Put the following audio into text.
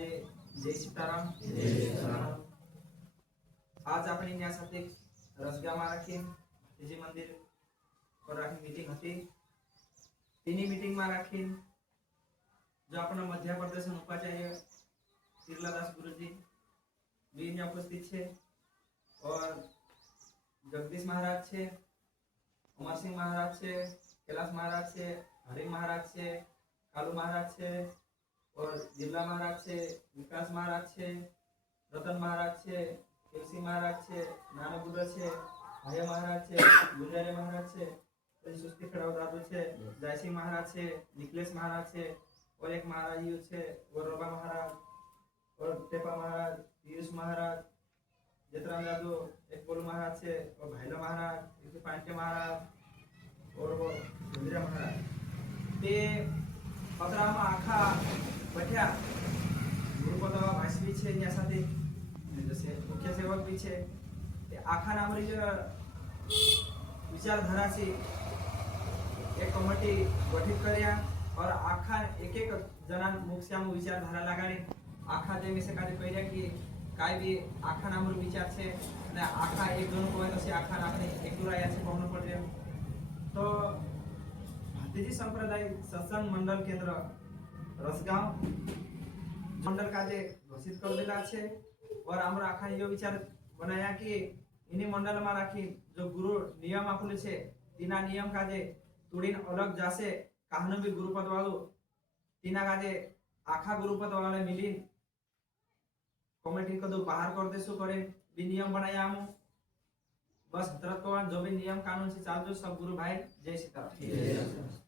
काजे जय सीताराम जय सीताराम। आज अपनी न्या साथे रसगा में राखी भतीजी मंदिर पर राखी मीटिंग हती। तेनी मीटिंग में राखी जो अपना मध्य प्रदेश उपाचार्य तिरलादास गुरुजी भी उपस्थित है और जगदीश महाराज है, अमर सिंह महाराज है, कैलाश महाराज है, हरि महाराज है, कालू महाराज है और जिला महाराज है, विकास महाराज है, रतन महाराज है, केसी महाराज है, नाना गुरु है, भैया महाराज है, गुजारे महाराज है, सुस्ती खड़ाव दादू है, जयसिंह महाराज है, निकलेश महाराज है और एक महाराज है और रोबा महाराज और टेपा महाराज, पीयूष महाराज, जतराम दादू, एक बोलू महाराज है और भाईला महाराज, एक पांडे महाराज और वो इंदिरा महाराज। ते पतरा में आखा बैठा गुरुपद भाषवी है ત્યાં સાથે जैसे मुख्य सेवक भी है आखा नामरी जो विचारधारा से एक कमिटी गठित कर्या और आखा एक एक जना मुख्याम विचारधारा लगाड़ी आखा जे विषय कार्य कर्या कि काय भी आखा नामरू विचार छे અને આખા એક જણ કોઈ તો આખા આપણે એકલું રહ્યા છે કોનો પડે તો भतीजी संप्रदाय सत्संग मंडल केंद्र रसगांव मंडल काजे घोषित कर देला छे और हमरा आखा यो विचार बनाया कि इनी मंडल में राखी जो गुरु नियम आपुले छे तीना नियम काजे तोड़ीन अलग जासे काहनो भी गुरुपद वाळो तीना काजे आखा गुरुपद वाले मिली कमिटी कदो बाहर कर देसु करे भी नियम बनाया हम बस तरत को जो भी नियम कानून से चालतो सब गुरु भाई जय सीताराम।